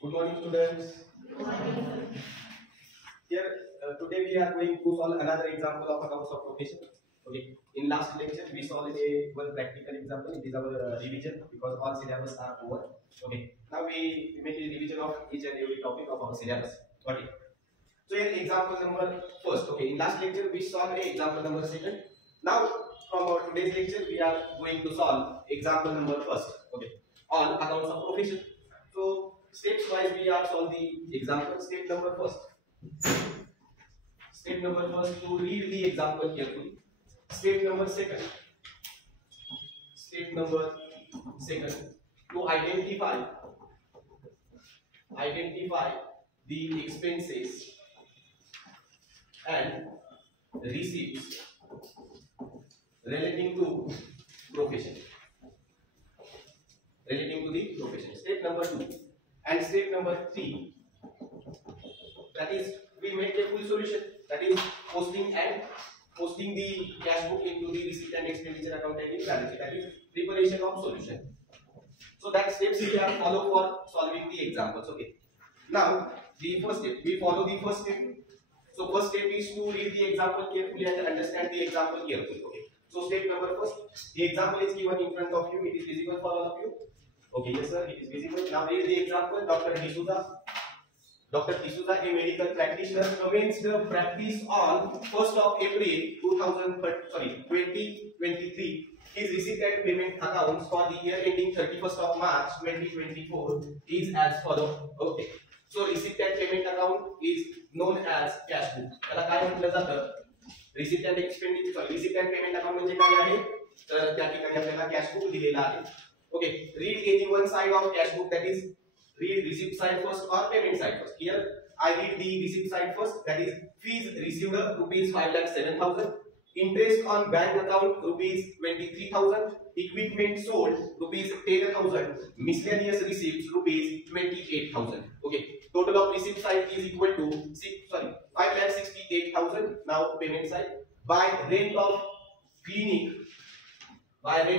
Good morning, students. Here, today we are going to solve another example of accounts of profession. Okay. In last lecture, we solved one practical example. It is our revision because all syllabus are over. Okay. Now we make a revision of each and every topic of our syllabus. Okay. So here, example number first. Okay. In last lecture, we solved example number second. Now, from our today's lecture, we are going to solve example number first. Okay. On accounts of profession. So steps wise we are solve the example. Step number first to read the example carefully. Step number second to identify the expenses and receipts relating to profession. Step number 2 and step number 3, that is we make a full solution, that is posting the cash book into the receipt and expenditure account and in balance sheet, that is preparation of solution. So that steps we are follow for solving the examples. Okay. Now the first step, we follow the first step. So first step is to read the example carefully and understand the example carefully. Okay. So step number first, the example is given in front of you. It is visible for all of you. Okay, yes sir, it is visible. Now read the example. Dr. D'Souza, a medical practitioner, commenced the practice on 1st of April 2023. His receipt and payment accounts for the year ending 31st of March 2024 is as follows. Okay. So receipt and payment account is known as cash book. त्याला काय म्हटलं जातं? Receipt and payment account म्हणजे काय आहे? तर त्या ठिकाणी आपल्याला कॅश बुक दिलेला आहे. Okay, read any one side of cash book, that is read receipt side first or payment side first. Here I read the receipt side first, that is fees received rupees 5,07,000, interest on bank account rupees 23,000, equipment sold rupees 10,000, miscellaneous receipts rupees 28,000. Okay, total of receipt side is equal to 5,68,000. Now payment side, by rent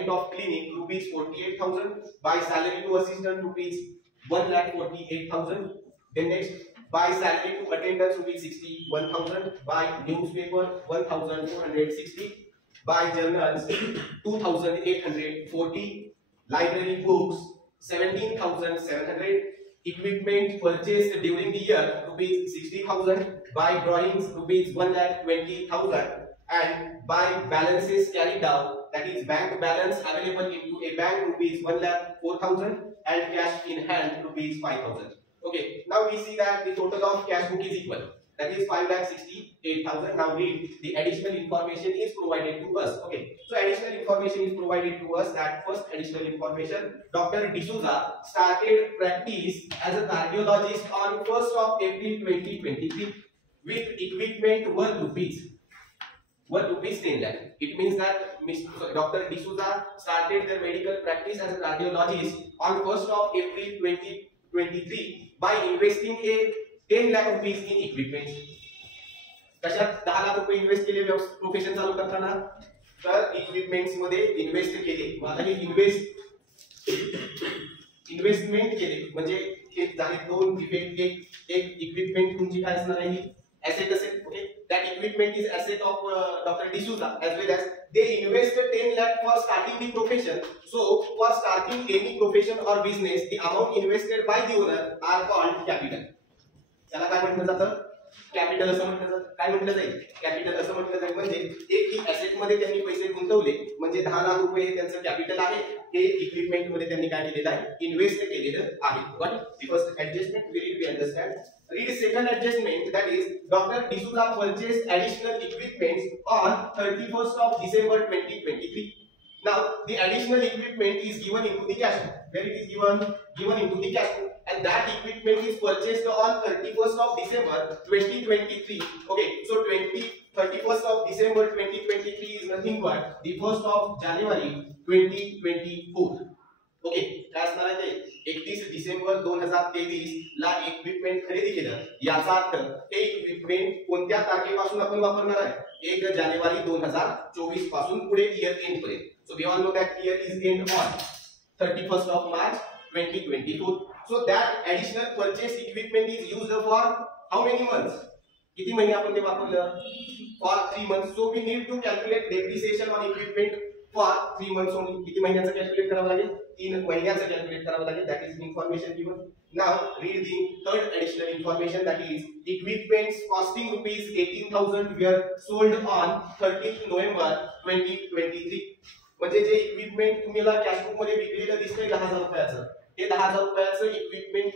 of clinic rupees 48,000, by salary to assistant rupees 1,48,000. Then next, by salary to attendants rupees 61,000, by newspaper 1,460, by journals 2,840, library books 17,700, equipment purchased during the year rupees 60,000, by drawings rupees 1,20,000, and by balances carried out, that is bank balance available into a bank rupees 1,04,000 and cash in hand rupees 5,000. Okay, now we see that the total of cash book is equal, that is 5,68,000. Now read the additional information is provided to us. Okay, so additional information is provided to us. That first additional information, Dr. D'Souza started practice as a cardiologist on 1st of April 2023 with equipment worth rupees 10 lakh. It means that Dr. D'Souza started their medical practice as a cardiologist on 1st of April 2023 by investing a 10 lakh rupees in equipment. कशात 10 लाख रुपये invest केले profession चालू करताना? तर equipments मध्ये invest केले. आता हे investment केले म्हणजे हे झाले दोन इफेक्ट. एक इक्विपमेंट तुमची काय असणार आहे? Asset असेल. Okay, that equipment is asset of Dr. D'Souza, as well as they invested 10 lakh for starting the profession. So for starting any profession or business, the amount invested by the owner are called capital. त्याला काय म्हटलं जातं? Capital असं म्हटलं जातं. काय म्हटलं जाईल? कॅपिटल असं म्हटलं जाईल. म्हणजे एक ऍसेट मध्ये त्यांनी पैसे गुंतवले म्हणजे 10 लाख रुपये हे त्यांचं कॅपिटल आहे. हे इक्विपमेंट मध्ये त्यांनी काय केलेलं आहे? इन्व्हेस्ट केलेलं आहे. What? The first adjustment we understand. Read second adjustment, that is Dr. D'Souza purchased additional equipment on 31st of December 2023. Now the additional equipment is given into the cash book. Where it is given into the cash book, and that equipment is purchased on 31st of December 2023. Okay, so 31st of December 2023 is nothing but the 1st of January 2024. Okay, काय असणार आहे? 31 December 2023 ला equipment खरेदी केलं. याचा अर्थ हे equipment कोणत्या तारखेपासून आपण वापरणार आहे? 1 जानेवारी 2024 पासून पुढे इयर एंड पर्यंत. So we all know that year is end on 31st of March 2024. So that additional purchased equipment is used for how many months? किती महिने आपण ते वापरलं? For 3 months. So we need to calculate depreciation on equipment for 3 months only. किती महिन्याचं calculate करावं लागेल? 3 महिन्याचं कॅल्क्युलेट करावं लागेल. That is information given. Now read the third additional information, that is equipments costing rupees 18,000 were sold on 30th November 2023. म्हणजे जे equipment तुम्हाला cashbook मध्ये विकलेलं दिसतंय 10,000 रुपयाचं, हे 10,000 रुपयाचं इक्विपमेंट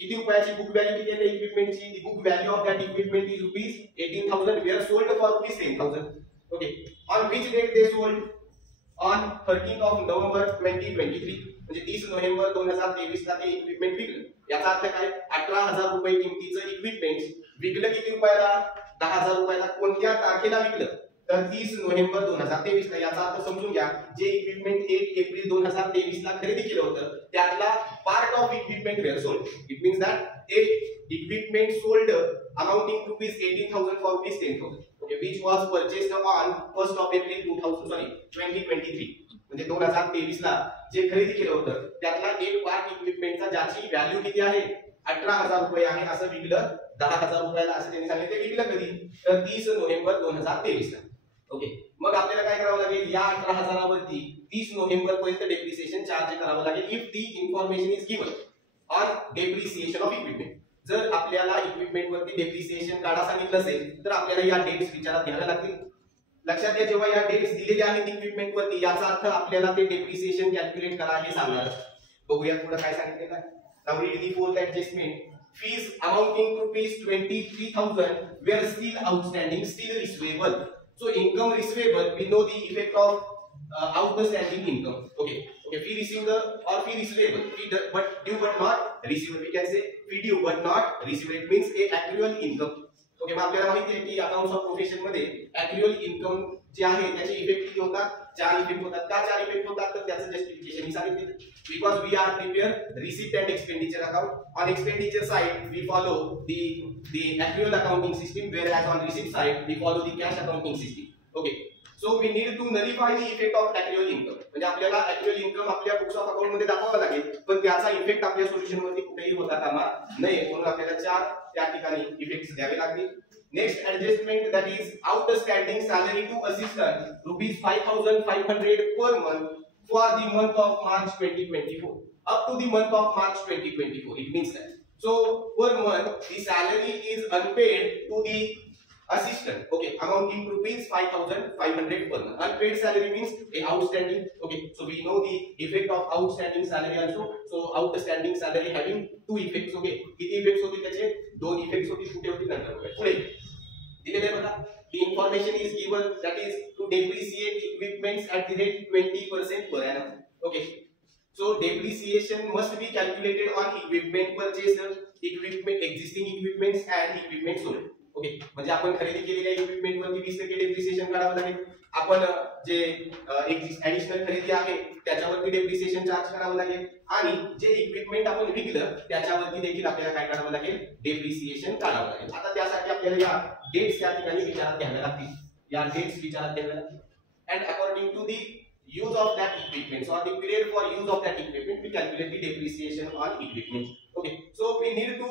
किती रुपयाची बुक व्हॅल्यू किती आहे त्या इक्विपमेंटची? The book value of that equipment is rupees 18,000 were sold for rupees 10,000. Okay, on which date they sold? On 13th of November 2023. म्हणजे 30 नोव्हेंबर 2023 ला ते इक्विपमेंट विकलं. याचा अर्थ काय? 18,000 रुपये किमतीचं इक्विपमेंट विकलं किती रुपयाला? 10,000 रुपयाला. कोणत्या तारखेला विकलं? तर 30 नोव्हेंबर 2023 ला. याचा अर्थ समजून घ्या, जे इक्विपमेंट 1 एप्रिल 2023 ला खरेदी केलं होतं त्यातला part of equipment were sold. It means that equipment sold amounting to rupees 18,000 for rupees 10,000. Okay, which was purchased on 1st of April 2023. म्हणजे 2023 ला जे खरेदी केलं होतं त्यातला एक पार्ट इक्विपमेंटचा ज्याची व्हॅल्यू किती आहे? 18,000 रुपये आहे, असं विकलं 10,000 रुपयाला, असं त्यांनी सांगितलं. विकलं कधी? तर 30 नोव्हेंबर 2023 ला. ओके, मग आपल्याला काय करावं लागेल? या 18,000 वरती 30 नोव्हेंबर पर्यंत डेप्रिसिएशन चार्ज करावं लागेल if the information is given on depreciation of equipment. जर आपल्याला इक्विपमेंट वरती डेप्रिसिएशन काढा सांगितलं असेल तर आपल्याला या डेट्स विचारात घ्याव्या लागतील. लक्षात घ्या, जेव्हा या डेट्स दिलेल्या आहेत इक्विपमेंट वरती, याचा अर्थ आपल्याला ते डेप्रिसिएशन कॅल्क्युलेट करा हे सांगणार. बघूया पुढे काय सांगितलेलं आहे. Now read the fourth adjustment. Fees amounting to rupees 23,000 were still outstanding, still receivable. So income receivable, we know the effect of outstanding income. Okay, fee received or fee receivable, fee but due but not receivable. We can say fee due but not receivable. It means a actual income. Okay, मग आपल्याला माहिती आहे की accounts of profession मध्ये actual income जे आहे त्याचे effect किती होतात? 4 effect होतात. का 4 इफेक्ट होतात? तर त्याचं जस्टिफिकेशन सांगितलं. Because we are prepare receipt and expenditure account. On expenditure side we follow the actual accounting system, whereas on receipt side we follow the cash accounting system. Okay, so we need to nullify the effect of actual income. म्हणजे आपल्याला actual income आपल्या books of account मध्ये दाखवावा लागेल, पण त्याचा effect आपल्या solution वरती कुठेही होता कामा नये, म्हणून आपल्याला 4 त्या ठिकाणी इफेक्ट्स द्यावे लागतील. Next adjustment, that is outstanding salary to assistant rupees 5,500 per month for the month of March 2024 up to the month of March 2024. It means that so per month the salary is unpaid to the assistant, okay, amounting to rupees 5,500 per month. Unpaid salary means a outstanding. Okay, so we know the effect of outstanding salary also. So outstanding salary having 2 effects. Okay, किती effects होती त्याचे? 2 effects होती. कुठे होती? नंतर पुढे दिलेले बघा. The information is given, that is to depreciate equipments at the rate 20% per annum. Okay, so depreciation must be calculated on equipment purchased, equipment existing equipments and equipment sold. Okay, म्हणजे आपण खरेदी केलेल्या इक्विपमेंट वरती 20% depreciation काढावं लागेल. आपण जे additional खरेदी आहे त्याच्यावरती डेप्रिसिएशन चार्ज करावं लागेल, आणि जे इक्विपमेंट आपण विकलं त्याच्यावरती देखील आपल्याला काय काढावं लागेल? डेप्रिसिएशन काढावं लागेल. आता त्यासाठी आपल्याला या डेट्स त्या ठिकाणी विचारात घ्याव्या लागतील. या डेट्स विचारात घ्याव्या लागतील. And according to the use of that equipment, or the period for use of that equipment, we calculate the depreciation on equipment. Okay, so we need to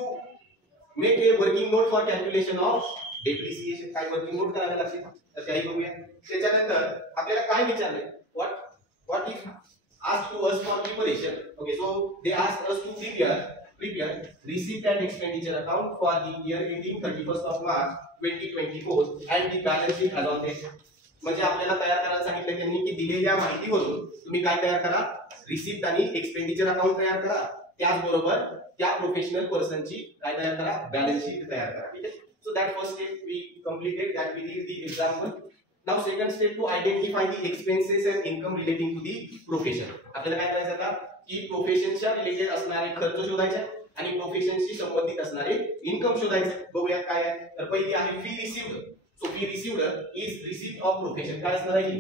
make a working note for calculation of depreciation. काय working note करावे लागतील तर त्याही बघूया. त्याच्यानंतर आपल्याला काय विचारले? what is asked to us for preparation. Okay, so they asked us to prepare receipt and expenditure account for the year ending 31st of March 2024 and the balance sheet as on date. म्हणजे आपल्याला तयार करायला सांगितलं त्यांनी की दिलेल्या माहितीवरून तुम्ही काय तयार करा? रिसिप्ट आणि एक्सपेंडिचर अकाउंट तयार करा. त्याचबरोबर त्या प्रोफेशनल पर्सनची काय तयार करा? बॅलन्स शीट तयार करा. ठीक आहे. So that first step we completed, that we did the example. Now second step, to identify the expenses and income relating to the profession. आपल्याला काय करायचं आता की प्रोफेशनच्या रिलेटेड असणारे खर्च शोधायचे आणि प्रोफेशनशी संबंधित असणारे इन्कम शोधायचे. बघूया काय आहे. तर पहिली आहे फी received. So fee received is receipt of profession. काय असणार आहे?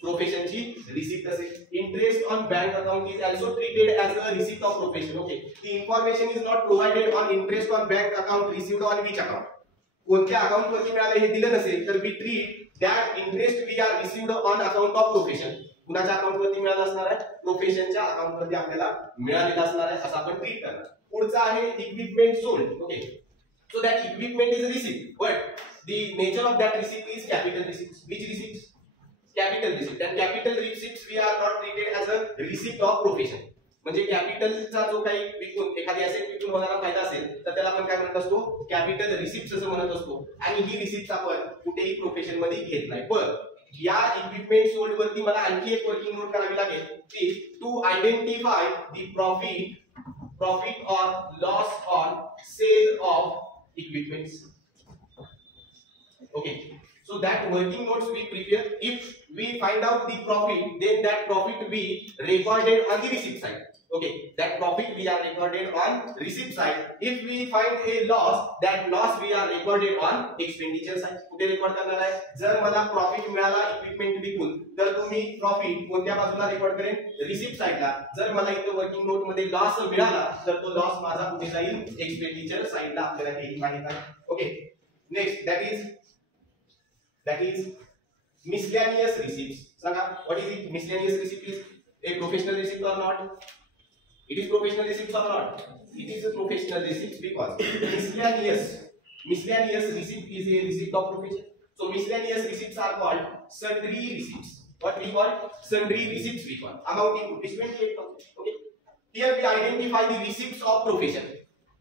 प्रोफेशनची रिसीप्ट असेल. Interest on bank account is also treated as a receipt of profession. Okay, the information is not provided on interest on bank account received on which account. कोणत्या account वरती मिळाले हे दिलं नसेल तर we treat that interest we are received on account of profession. कुणाच्या अकाउंटवरती मिळाला असणार आहे, प्रोफेशनच्या अकाउंटवरती आपल्याला मिळालेला असणार आहे, असं आपण ट्रीट करणार. पुढचा आहे equipment sold. Okay, so that equipment is receipt, but the nature of that receipt is capital receipts. Which receipts? Capital receipt. And capital receipts we are not treated as a receipt of profession. म्हणजे कॅपिटलचा जो काही विकून एखादी asset विकून होणारा फायदा असेल तर त्याला आपण काय म्हणत असतो, कॅपिटल रिसिप्ट असं म्हणत असतो. आणि ही रिसिप्ट आपण कुठेही प्रोफेशन मध्ये घेत नाही. पण या इक्विपमेंट सोल्ड वरती मला आणखी एक वर्किंग नोट करावी लागेल की टू आयडेंटिफाय द प्रॉफिट और loss on sale of equipments. Okay, so that working notes we prepare. If we find out the profit, then that profit we recorded on the receipt side. Okay, that profit we are recorded on receipt side. If we find a loss, that loss we are recorded on expenditure side. कुठे record करणार आहे, जर मला profit मिळाला equipment विकून तर तुम्ही profit कोणत्या बाजूला रेकॉर्ड करेन, रिसिप्ट साइडला. जर मला इथे वर्किंग नोट मध्ये लॉस मिळाला तर तो लॉस माझा कुठे जाईल, एक्सपेंडिचर साइडला. आपल्याला हे माहित आहे. Okay, next that is miscellaneous receipts. Sanga, what is it? Miscellaneous receipt is a professional receipt or not? It is professional receipt or not? It is a professional receipt because miscellaneous receipt is a receipt of profession. So miscellaneous receipts are called sundry receipts. What we call sundry receipts we call amounting to 28,000. Okay, here we identify the receipts of profession.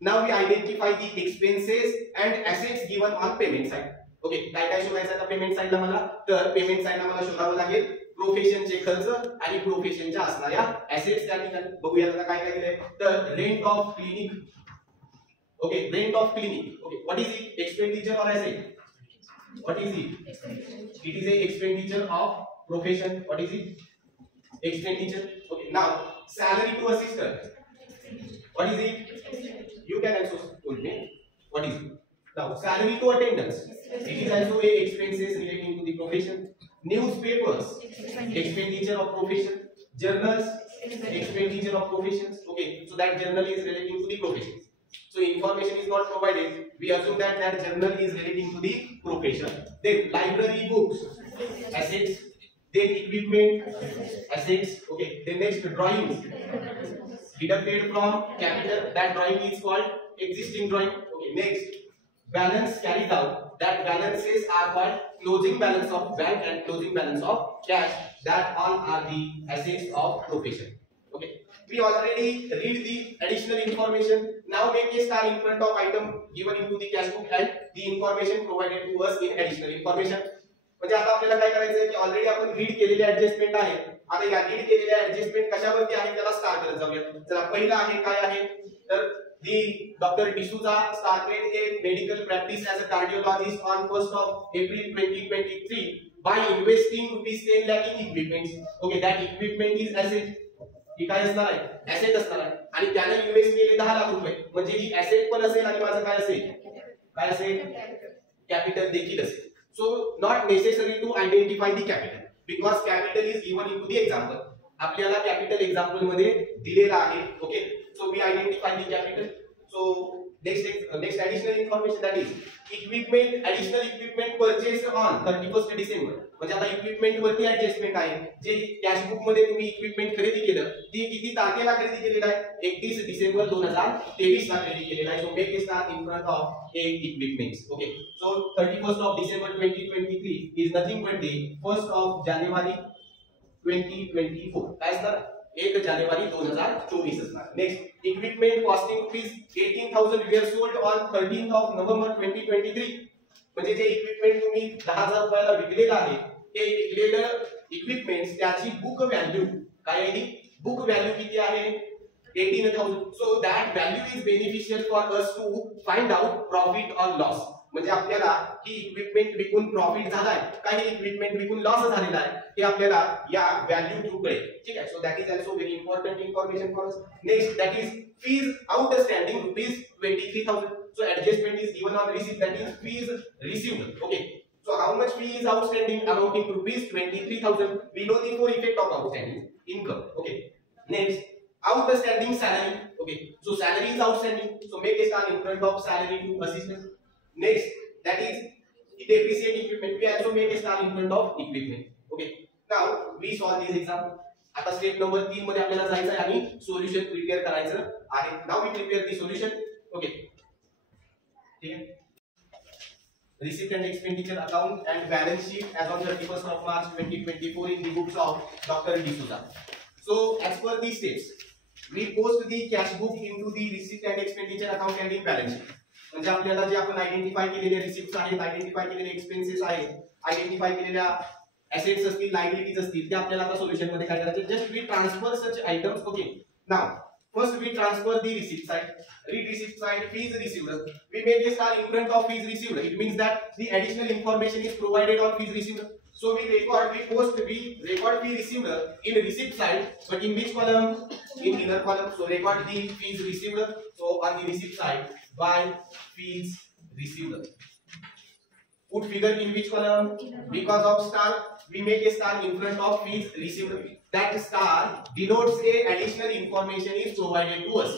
Now we identify the expenses and assets given on payment side. Okay, काय काय शोधायचं आता payment साइडला मला, तर payment साइडला मला शोधावं लागेल प्रोफेशनचे खर्च आणि प्रोफेशनच्या असणाऱ्या ऍसेट्स. त्या ठिकाणी बघूया आता काय काय दिलंय. तर rent of clinic. Okay, rent of clinic. Okay, what is it, expenditure or asset? What is it? It is a expenditure of profession. What is it? Expenditure. Okay, now salary to assistant. What is it? You can also told me what is it. Now, salary to attendants. It is also a expenses relating to the profession. Newspapers, expenditure of profession. Journals, expenditure of professions. Okay, so that journal is relating to the profession. So information is not provided. We assume that that journal is relating to the profession. Then library books, assets. Then equipment, assets. Okay. Then next drawings, deducted from capital. That drawing is called existing drawing. Okay. Next. Balance carried out, that balances are called closing balance of bank and closing balance of cash. That all are the assets of profession. Okay, we already read the additional information. Now make a star in front of item given into the cash book and the information provided to us in additional information. म्हणजे आता आपल्याला काय करायचं आहे की already आपण read केलेले adjustment आहे. आता या रीड केलेल्या ऍडजस्टमेंट कशावरती आहे त्याला स्टार करत जाऊया. चला, पहिला आहे काय आहे, तर Dr. D'Souza started a medical practice as a cardiologist on 1st of April 2023 by investing ₹10 lakh in equipments. Okay, that equipment is asset. ही काय असणार आहे, ऍसेट असणार आहे. आणि त्याने इन्व्हेस्ट केले 10 लाख रुपये. म्हणजे ही ऍसेट पण असेल आणि माझं काय असेल, कॅपिटल देखील असेल. So not necessary to identify the capital because capital is given in to the example. आपल्याला कॅपिटल एक्झाम्पल मध्ये दिलेला आहे. Okay, so we identify the capital. So next additional information, that is equipment, additional equipment purchased on 31st December. म्हणजे आता equipment वरती adjustment आहे. जे cash book मध्ये तुम्ही इक्विपमेंट खरेदी केलं ती किती तारखेला खरेदी केलेलं आहे, 31 डिसेंबर 2023 ला खरेदी केलेलं आहे. So make a star in front of A equipments. Okay, so 31st of December 2023 is nothing but the 1st of January 2024. काय असणार, 1 जानेवारी 2024 असणार. Next, equipment costing ₹18,000 were sold on 13th of November 2023. म्हणजे जे equipment तुम्ही 10,000 रुपयाला विकलेलं आहे ते विकलेलं इक्विपमेंट्स त्याची बुक व्हॅल्यू काय आहे, बुक व्हॅल्यू किती आहे, 18,000. So that value is beneficial for us to find out profit और लॉस. म्हणजे आपल्याला ही इक्विपमेंट विकून प्रॉफिट झालाय, काही इक्विपमेंट विकून लॉस झालेला आहे ते आपल्याला या व्हॅल्यू थ्रू कळेल. ठीक आहे, so that is also very important information for us. Next, that is fees outstanding ₹23,000. So adjustment is given on receipt, that is fees received. Okay, so how much fee is outstanding, amounting to ₹23,000. We know the four effect of outstanding income. Okay, next, outstanding salary. Okay, so salary is outstanding, so make a star in front of salary to assistant. Next, that is depreciate equipment. We also make a star in front of equipment. Okay, Now we solve this example. आता step number 3 मध्ये आपल्याला जायचं आहे आणि solution prepare करायचं आहे. Now we prepare the solution. Okay, ठीक आहे. Receipt and expenditure account and balance sheet as on 31st of March 2024 in the books of Dr. D'Souza. So as per these steps, we post the cash book into the receipt and expenditure account and in balance sheet. म्हणजे आपल्याला जे आपण identify केलेले receipts आहेत, identify केलेले expenses आहेत, identify केलेल्या assets असतील, liabilities असतील, ते आपल्याला आता सोल्युशन मध्ये काय करायचे. Just we transfer such items. Okay, now first we transfer the receipt side. Read receipt side, fees received. We make a star in front of fees received. It means that the additional information is provided on fees received. So we record fee received in receipt side, but in which column? In inner column. So record the fees received. So on the receipt side, by fees received. Put figure in which column? Because of star, we make a star in front of fees received. That star denotes a additional information is provided to us.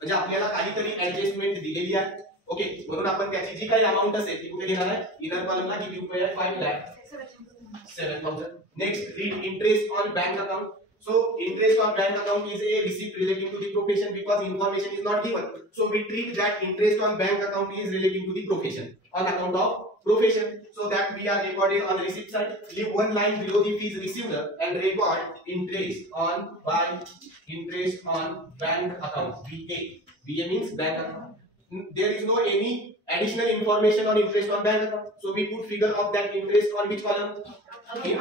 म्हणजे आपल्याला काहीतरी adjustment दिलेली आहे. Okay, म्हणून आपण त्याची जी काही amount असेल ती कुठे देणार आहे? इनर कॉलमला किती रुपये आहे? 5,07,000. Next, read interest on bank account. So interest on bank account is a receipt relating to the profession because information is not given. So we treat that interest on bank account is relating to the profession on account of profession. So that we are recorded on receipt side. Leave one line below the fees received and record interest on bank account. BA means bank account. There is no any additional information on interest on bank account. So we put figure of that interest on which column? In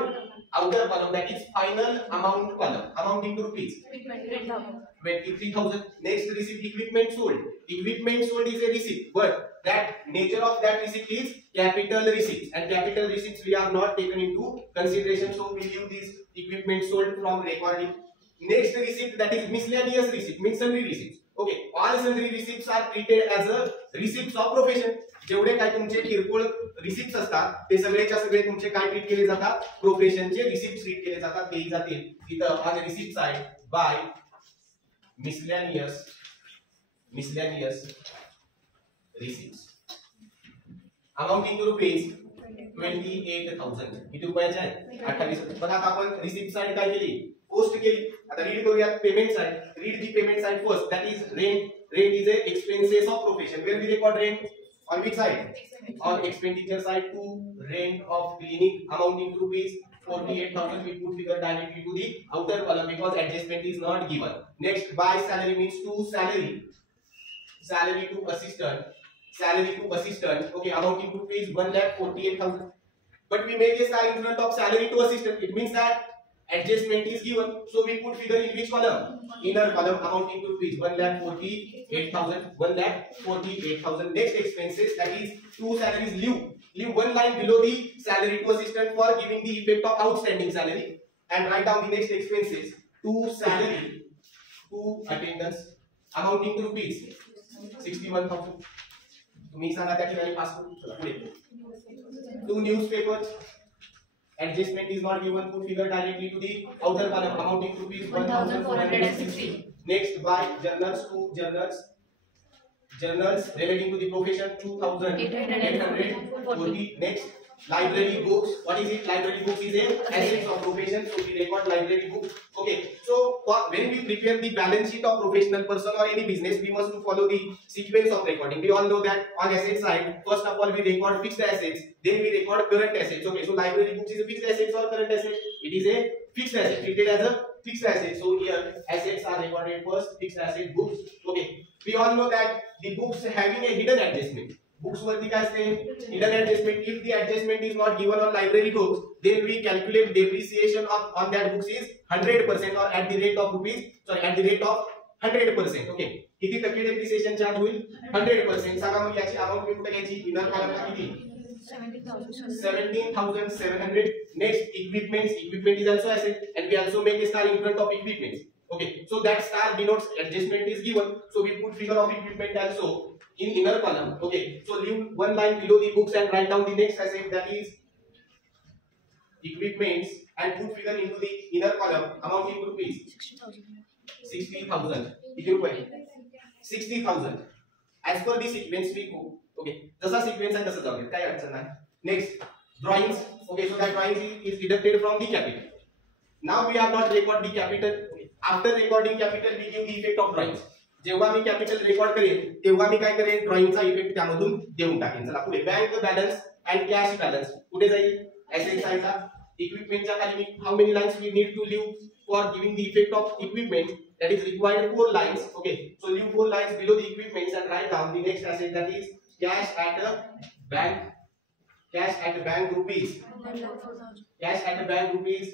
outer column, that is final amount column, amounting to rupees 23,000. Next, receipt equipment sold. Equipment sold is a receipt, but that nature of that receipt is capital receipts, and capital receipts we are not taken into consideration, so we leave this equipment sold from recording. Next receipt, that is miscellaneous receipt, means sundry receipts. Okay, all sundry receipts are treated as a receipts of profession. जेवढे काय तुमचे किरकोळ receipts असतात ते सगळेच्या सगळे तुमचे काय treat केले जातात? प्रोफेशनचे रिसिप्ट ट्रीट केले जातात. ते जातील तिथं on receipt side by miscellaneous receipts amounting to rupees 28,000. किती रुपयाचे आहे? 28,000. पण आता आपण रिसिप्ट साइड काय केली? पोस्ट केली. आता रीड करूया payment side. Read the payment side first. That is rent. Rent is a expenses of profession. Where we record rent? On which side? On expenditure side to rent of clinic amounting to rupees 48,000. We put figure directly to the outer column because adjustment is not given. Next, by salary means to salary. Salary to assistant. Salary to assistant. Okay, amounting to rupees 1,48,000. But we make a star in front of salary to assistant. It means that adjustment is given. So we put figure in which column? Inner column, amounting to rupees 1,48,000. 1,48,000. Next expenses, that is two salaries. Leave one line below the salary to assistant for giving the effect of outstanding salary, and write down the next expenses. To salary to attendance amounting to rupees 61,000. तुम्ही सांगा त्या ठिकाणी passport पुढे. To newspapers, adjustment is not given. Put figure directly to the outer column, amounting to rupees 1,460. Next, by journals to journals relating to the profession 2,840. Next, library books. What is it? Library books is a assets of profession, so we record library books. Okay, so when we prepare the balance sheet of professional person or any business, we must follow the sequence of recording. We all know that on asset side, first of all we record fixed assets, then we record current assets. Okay, so library books is a fixed assets or current asset? It is a fixed asset, treated as a fixed asset. So here assets are recorded first, fixed asset books. Okay, we all know that the books having a hidden adjustment. Books वरती काय असते? Hidden adjustment. If the adjustment is not given on library books, then we calculate depreciation on that books is 100% or at the rate of 100%. Okay, किती टक्के depreciation charge होईल? 100%. सांगा मग याची amount मी कुठे घ्यायची? Inner कॉलमला किती? 17,700. Next, equipment is also asset, and we also make a star in front of equipment. Okay, so that star denotes adjustment is given, so we put figure of equipment also in inner column. Okay, so leave one line below the books and write down the next asset, that is equipments, and put figure into the inner column amounting to rupees 60,000. किती रुपये? 60,000. As per the sequence we go. Okay, जसा sequence आहे तसं जाऊ दे, काही अडचण नाही. Next, drawings. Okay, so that drawings is deducted from the capital. Now we have not record the capital. After recording capital, we give the effect of drawings. जेव्हा मी capital record करेन तेव्हा मी काय करेन, ड्रॉइंगचा इफेक्ट त्यामधून देऊन टाकेन. चला पुढे, bank balance and cash balance कुठे जाईल, ऍसेट साइडला. इक्विपमेंटच्या खाली मी how many lines we need to leave for giving the effect of equipment, that is required 4 lines. Okay, so leave 4 lines below the equipments and write down the next asset, that is cash at a bank. Cash at the bank rupees. Cash at the bank rupees.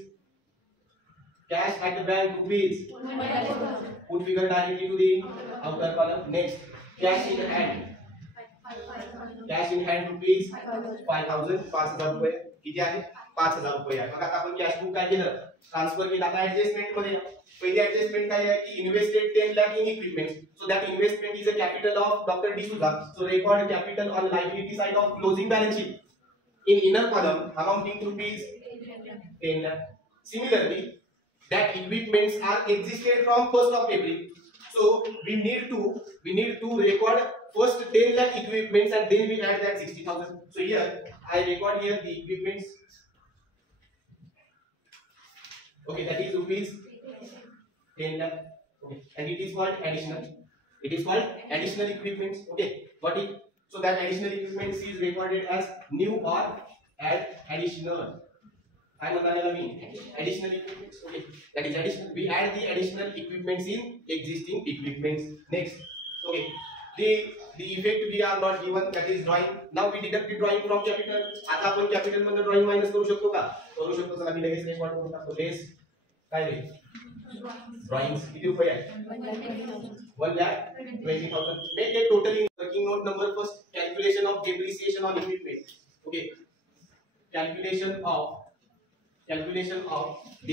Cash at the bank rupees. Put figure directly to the outer column. Next, cash in hand. Cash in hand rupees 5000. 5000 रुपये किती आहे, 5000 रुपये आहे. मग आता आपण cash book काय केलं, transfer केला. आता ऍडजस्टमेंट मध्ये पहिली ऍडजस्टमेंट काय आहे की invested 10 lakh in equipment. So that investment is a capital of doctor D'Souza. So record capital on liability side of closing balance sheet in inner column amounting to rupees 10 lakh. Similarly, that equipments are existed from 1st of April. So we need to record first 10 lakh equipments and then we add that 60,000. So here I record here the equipments. Okay, that is rupees 10 lakh. Okay, and it is called additional. It is called additional equipments. Okay, what it, so that additional equipments is recorded as new or add additional. I know that additional equipments. Okay, that is additional. We add the additional equipments in existing equipments. Next, okay, the effect we are not given, that is drawing. Now we deduct the drawing from capital. आता आपण capital मधून drawing minus करू शकतो का? करू शकतो. चला मी लगेच रेकॉर्ड करून टाकतो. लेस काय रे, drawings किती रुपये आहे, 1,20,000. Make a totally working note number first. Calculation of depreciation on equipment. Okay, calculation of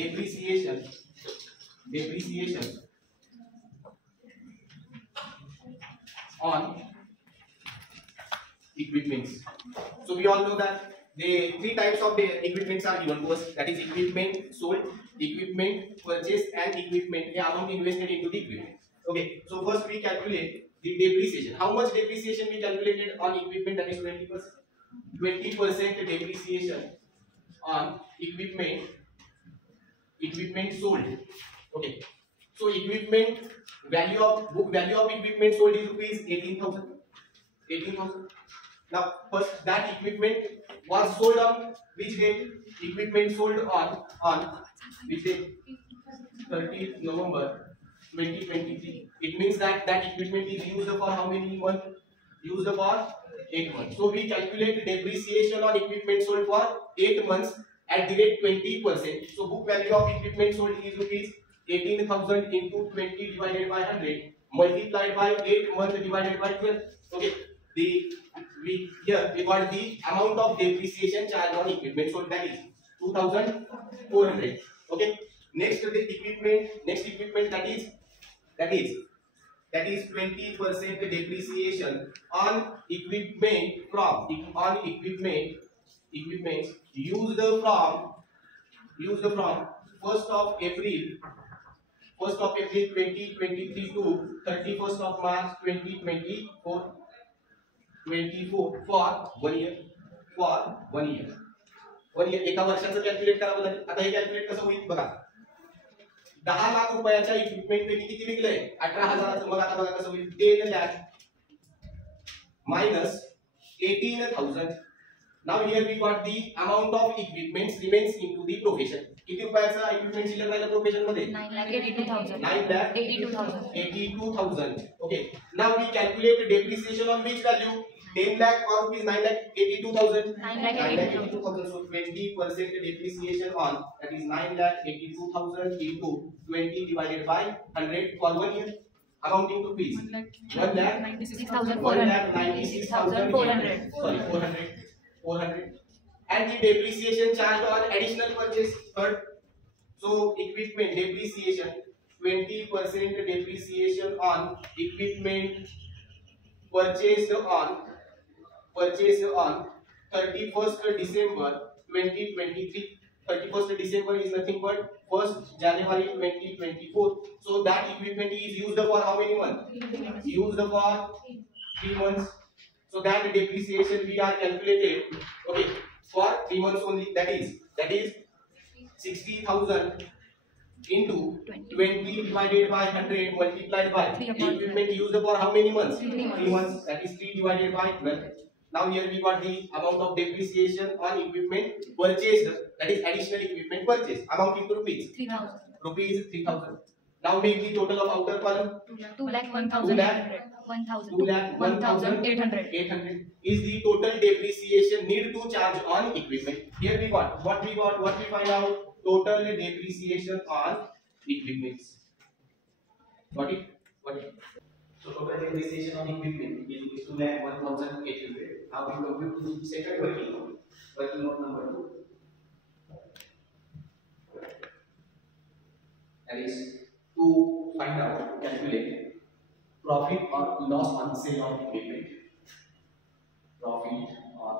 depreciation on equipments. So we all know that the 3 types of the equipments are given to us, that is equipment sold, equipment purchased and equipment the amount invested into the equipment. Okay, so first we calculate the depreciation. How much depreciation we calculated on equipment, that is 20%. 20% depreciation on equipment sold. Okay, so equipment value of book value of equipment sold is rupees 18,000. Now first that equipment was sold on which date? Equipment sold on which date? 30th November 2023. It means that equipment is used for how many months? Used for 8 months. So we calculate depreciation on equipment sold for 8 months at the rate 20%. So book value of equipment sold is rupees 18,000 into 20 divided by 100 multiplied by 8 months divided by 12. Okay, we got the amount of depreciation charge on equipment sold, that is 2,400. Okay, next equipment that is 20% depreciation on equipment used from 1st of April 2023 to 31st of March 2024 for 1 year. एका वर्षाचं calculate करावं लागेल. आता हे calculate कसं होईल बघा. 10 लाख रुपयाच्या equipment पैकी किती विकलंय, 18,000. मग आता बघा कसं होईल, 10 lakh minus 18,000. Now here we got the amount of equipments remains into the profession. किती रुपयाचा इक्विपमेंट शिल्लक राहिला प्रोफेशन मध्ये, 9,82,000. Okay, now we calculate depreciation on which value, 10 lakh or rupees 9,82,000. 9,82,000. So 20% depreciation on, that is 9,82,000 into 20 divided by 100 for 1 year, amounting to rupees 1,96,400. Sorry, 400. And the depreciation charged on additional purchase, third. So equipment depreciation, 20% depreciation on equipment purchased on 31st December 2023. 31st December is nothing but 1st January 2024. So that equipment is used for how many months? Used for 3 months. So that depreciation we are calculated, okay, for 3 months only. That is 60,000 into 20 divided by 100 multiplied by equipment used for how many months? 3 months. That is 3 divided by 12. Now here we got the amount of depreciation on equipment purchased, that is additional equipment purchased, amount into rupees 3000. Rupees 3000. Now make the total of outer column. 2,1,800 is the total depreciation need to charge on equipment. Here we got what we find out, total depreciation on equipment. Got it? So total depreciation on equipment is 2,01,800. Now we compute the second working note number 2. That is to find out, calculate profit or loss on sale of equipment. Profit or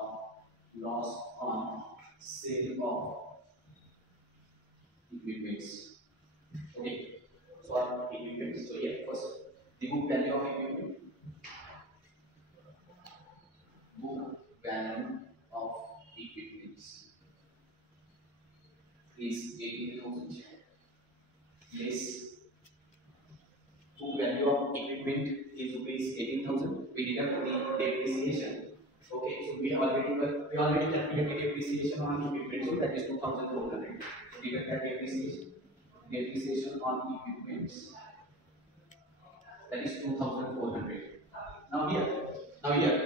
loss on sale of equipment. Okay. So equipment. So yeah, first the book value of equipment. Book value of equipment is 18,000. Less book value of equipment is rupees 18,000. We deduct the depreciation. Okay, so we already calculated depreciation on equipment, so that is 2,400. So deduct that depreciation on equipment, that is 2,400. Now here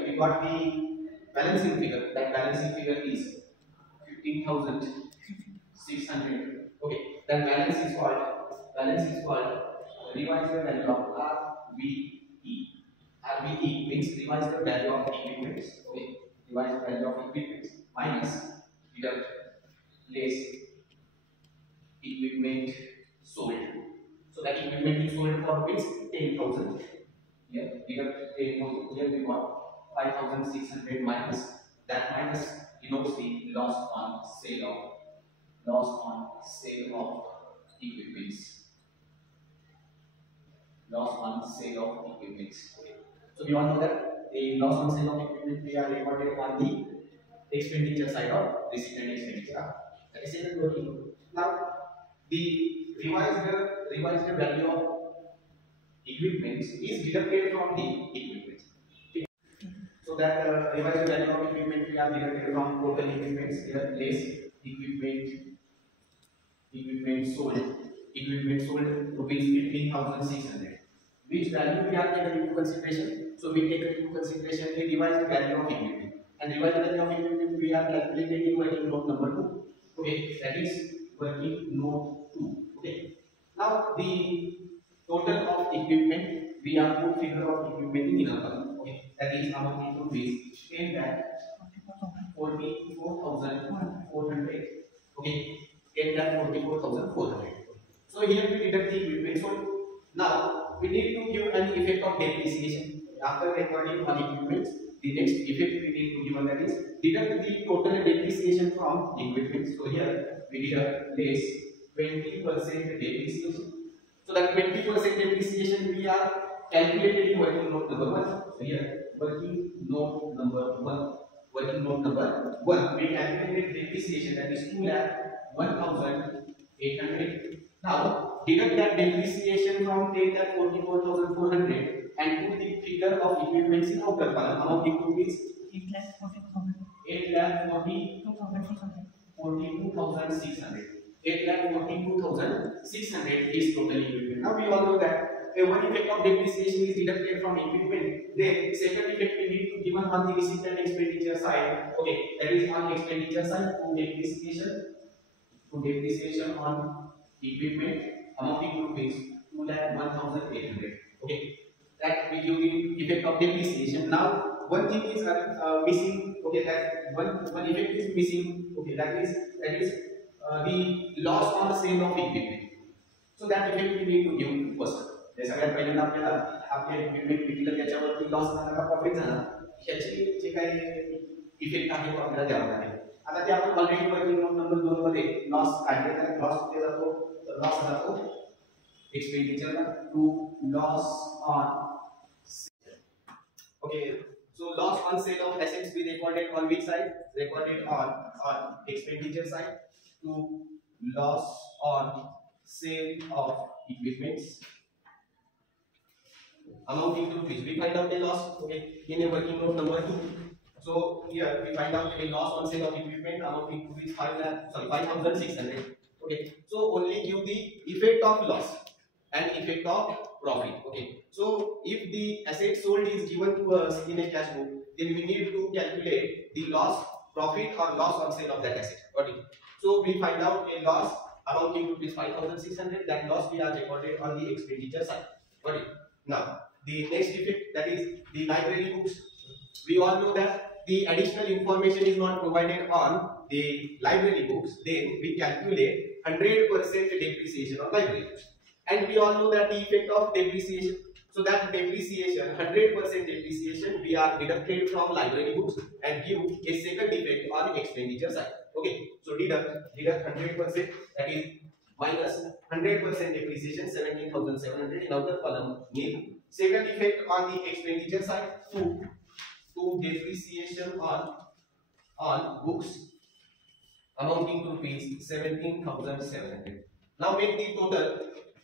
we got the balancing figure. That balancing figure is 15,600. Okay, that balance is called revised value of RVE. RVE means revised value of equipment. Okay, revised value of equipment minus deduct less equipment sold. So that equipment is sold for rupees 10,000. Here deduct 10,000. Here we got 5,600 minus. That minus denotes the loss on sale of equipment. Loss on sale of equipment. Okay. So we all know that the loss on sale of equipment we are recorded on the expenditure side of receipt and expenditure. That is second working. Now the revised value of equipment is deducted from the equipment. Okay. So that revised value of equipment we are deducted from total equipment. Here less equipment sold rupees 15,600. Which value we are taken into consideration? So we take into consideration the revised value of equipment, and revised value of equipment we are calculating in working note number 2. Okay, that is working note 2. Okay. Now the total of equipment, we have put figure of equipment in inner column. Okay, that is amounting to rupees 44,400. Okay, 44,400. So here we deduct the equipment. So now we need to give an effect of depreciation after recording on equipment. The next effect we need to give, that is deduct the total depreciation from equipment. So here we deduct less 20% depreciation. So that 20% depreciation we are calculated in working note number 1. So here working note number 1 we calculated depreciation, that is 2,01,800. Now deduct that depreciation from 44,400 and put the figure of equipment in outer column. Amounting to rupees 8,42,600. 8,42,600 is total equipment. Now we all know that one effect of depreciation is deducted from equipment. Then second effect we need to given on the receipt and expenditure side. Okay, that is on expenditure side to depreciation on equipment amounting to rupees 2,01,800. Okay, that we give the effect of depreciation. Now one thing is missing. Okay, that one effect is missing. Okay, that is the loss on the sale of equipment. So that effect we need to give first. सगळ्यात पहिल्यांदा आपल्याला आपल्या equipment विकलं त्याच्यावरती loss झाला का profit झाला ह्याची जे काही इफेक्ट आहे तो आपल्याला द्यावा लागेल. आता ते आपण ऑलरेडी वर्किंग नोट नंबर 2 मध्ये लॉस काढले, तर लॉस कुठे जातो, तर लॉस जातो एक्सपेंडिचरला to loss on. Okay, so loss on sale of assets we recorded on which side? Recorded on expenditure side to loss on sale of equipments amounting to which we find out a loss, okay, in a working note number 2. So here we find out a loss on sale of equipment amounting to which 5,600. Okay, so only give the effect of loss and effect of profit. Okay, so if the asset sold is given to us in a cash book, then we need to calculate the loss, profit or loss on sale of that asset. Okay, so we find out a loss amounting to this 5,600. That loss we are recorded on the expenditure side. Okay, now the next effect, that is the library books. We all know that the additional information is not provided on the library books. Then we calculate 100% depreciation on library books. And we all know that the effect of depreciation. So that depreciation, 100% depreciation, we are deducted from library books and give a second effect on expenditure side. Okay, so deduct 100%, that is minus 100% depreciation, 17,700 in outer column nil. Second effect on the expenditure side, to depreciation on books amounting to rupees 17,700. Now make the total.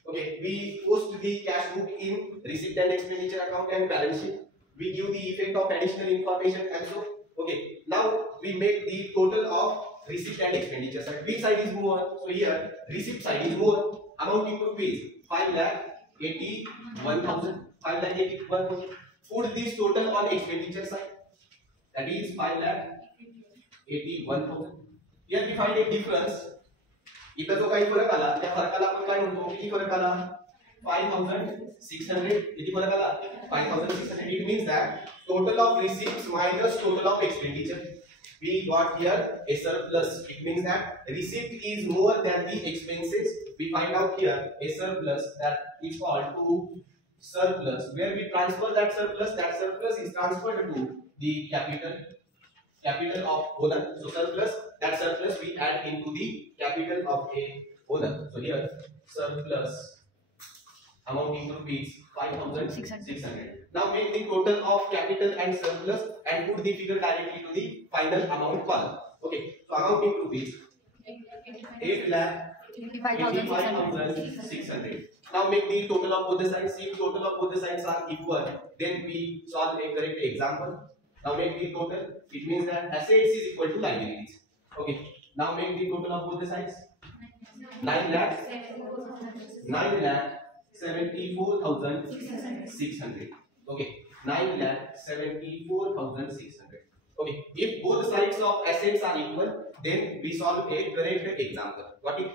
Okay, we post the cash book in receipt and expenditure account and balance sheet. We give the effect of additional information also. Okay, now we make the total of receipt and expenditure side. Which side is more? So here receipt side is more, amounting to rupees 5,81,000. 5,81,000. Put this total on expenditure side. That is 5,81,000. Here we find a difference. इधर जो काही फरक आला त्या फरकाला आपण काय म्हणतो, किती फरक आला 5,600. किती फरक आला 5,600. It means that total of receipts minus total of expenditure, we got here a surplus. It means that receipt is more than the expenses. We find out here a surplus, that is called to surplus, where we transfer that surplus. That surplus is transferred to the capital of owner. So surplus, that surplus we add into the capital of a owner. So here surplus amounting to rupees 5,600. Now make the total of capital and surplus and put the figure directly to the final amount column. Okay, so amounting to rupees 8,85,600. Now make the total of both the sides. If total of both the sides are equal, then we solve a correct example. Now make the total. It means that assets is equal to liabilities. Okay. Now make the total of both the sides. 9,74,600. Okay. 9,74,600. Okay. If both sides of assets are equal, then we solve a correct example. Got it?